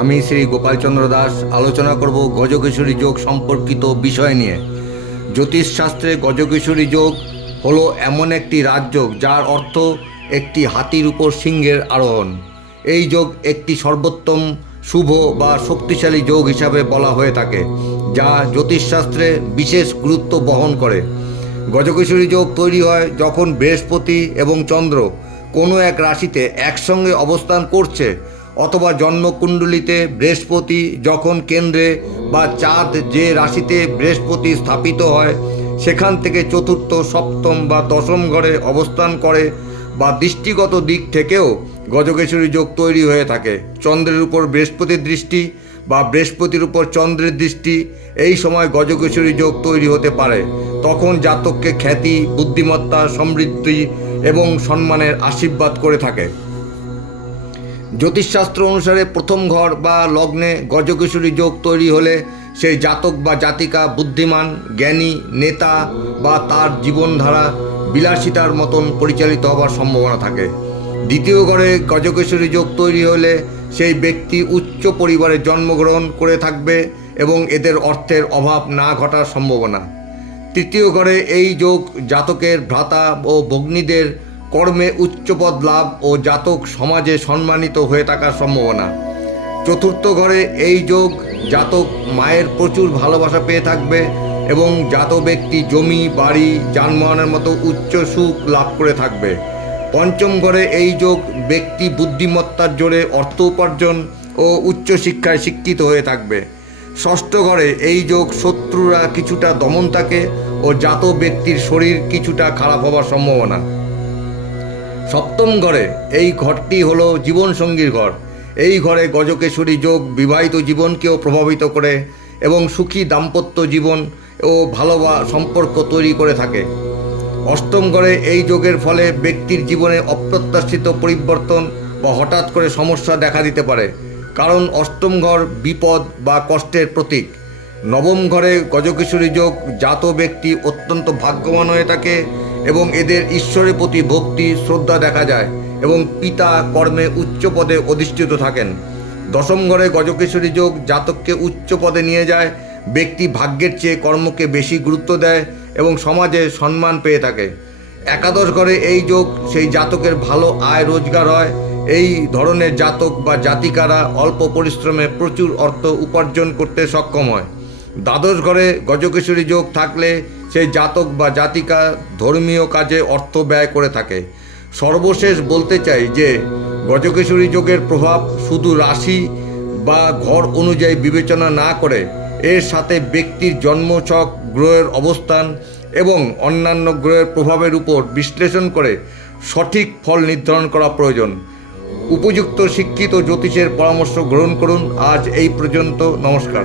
আমি শ্রী গোপালচন্দ্র দাস আলোচনা করব গজকেশরী যোগ সম্পর্কিত বিষয় নিয়ে। জ্যোতিষশাস্ত্রে গজকেশরী যোগ হলো এমন একটি রাজযোগ যার অর্থ একটি হাতির উপর সিংহের আরোহণ। এই যোগ একটি সর্বোত্তম শুভ বা শক্তিশালী যোগ হিসাবে বলা হয়ে থাকে, যা জ্যোতিষশাস্ত্রে বিশেষ গুরুত্ব বহন করে। গজকেশরী যোগ তৈরি হয় যখন বৃহস্পতি এবং চন্দ্র কোনো এক রাশিতে একসঙ্গে অবস্থান করছে, অথবা জন্মকুণ্ডলিতে বৃহস্পতি যখন কেন্দ্রে বা চাঁদ যে রাশিতে বৃহস্পতি স্থাপিত হয় সেখান থেকে চতুর্থ, সপ্তম বা দশম ঘরে অবস্থান করে, বা দৃষ্টিগত দিক থেকেও গজকেশরী যোগ তৈরি হয়ে থাকে। চন্দ্রের উপর বৃহস্পতির দৃষ্টি বা বৃহস্পতির উপর চন্দ্রের দৃষ্টি, এই সময় গজকেশরী যোগ তৈরি হতে পারে। তখন জাতককে খ্যাতি, বুদ্ধিমত্তা, সমৃদ্ধি এবং সম্মানের আশীর্বাদ করে থাকে। জ্যোতিষশাস্ত্র অনুসারে প্রথম ঘর বা লগ্নে গজকেশরী যোগ তৈরি হলে সেই জাতক বা জাতিকা বুদ্ধিমান, জ্ঞানী, নেতা বা তার জীবনধারা বিলাসিতার মতন পরিচালিত হওয়ার সম্ভাবনা থাকে। দ্বিতীয় ঘরে গজকেশরী যোগ তৈরি হলে সেই ব্যক্তি উচ্চ পরিবারে জন্মগ্রহণ করে থাকবে এবং এদের অর্থের অভাব না ঘটার সম্ভাবনা। তৃতীয় ঘরে এই যোগ জাতকের ভ্রাতা ও ভগ্নীদের কর্মে উচ্চপদ লাভ ও জাতক সমাজে সম্মানিত হয়ে থাকার সম্ভাবনা। চতুর্থ ঘরে এই যোগ জাতক মায়ের প্রচুর ভালোবাসা পেয়ে থাকবে এবং জাত ব্যক্তি জমি, বাড়ি, যানবাহনের মতো উচ্চ সুখ লাভ করে থাকবে। পঞ্চম ঘরে এই যোগ ব্যক্তি বুদ্ধিমত্তার জোরে অর্থ উপার্জন ও উচ্চশিক্ষায় শিক্ষিত হয়ে থাকবে। ষষ্ঠ ঘরে এই যোগ শত্রুরা কিছুটা দমন থাকে ও জাত ব্যক্তির শরীর কিছুটা খারাপ হওয়ার সম্ভাবনা। সপ্তম ঘরে এই ঘরটি হলো জীবনসঙ্গীর ঘর। এই ঘরে গজকেশরী যোগ বিবাহিত জীবনকেও প্রভাবিত করে এবং সুখী দাম্পত্য জীবন ও সম্পর্ক তৈরি করে থাকে। অষ্টম ঘরে এই যোগের ফলে ব্যক্তির জীবনে অপ্রত্যাশিত পরিবর্তন বা হঠাৎ করে সমস্যা দেখা দিতে পারে, কারণ অষ্টম ঘর বিপদ বা কষ্টের প্রতীক। নবম ঘরে গজকেশরী যোগ জাত ব্যক্তি অত্যন্ত ভাগ্যবান হয়ে থাকে এবং এদের ঈশ্বরের প্রতি ভক্তি, শ্রদ্ধা দেখা যায় এবং পিতা কর্মে উচ্চ পদে অধিষ্ঠিত থাকেন। দশম ঘরে গজকেশরী যোগ জাতককে উচ্চ পদে নিয়ে যায়, ব্যক্তি ভাগ্যের চেয়ে কর্মকে বেশি গুরুত্ব দেয় এবং সমাজে সম্মান পেয়ে থাকে। একাদশ ঘরে এই যোগ সেই জাতকের ভালো আয় রোজগার হয়। এই ধরনের জাতক বা জাতিকারা অল্প পরিশ্রমে প্রচুর অর্থ উপার্জন করতে সক্ষম হয়। দ্বাদশ ঘরে গজকেশরী যোগ থাকলে সেই জাতক বা জাতিকা ধর্মীয় কাজে অর্থ ব্যয় করে থাকে। সর্বশেষ বলতে চাই যে গজকেশরী যোগের প্রভাব শুধু রাশি বা ঘর অনুযায়ী বিবেচনা না করে এর সাথে ব্যক্তির জন্মছক, গ্রহের অবস্থান এবং অন্যান্য গ্রহের প্রভাবের উপর বিশ্লেষণ করে সঠিক ফল নির্ধারণ করা প্রয়োজন। উপযুক্ত শিক্ষিত জ্যোতিষের পরামর্শ গ্রহণ করুন। আজ এই পর্যন্ত। নমস্কার।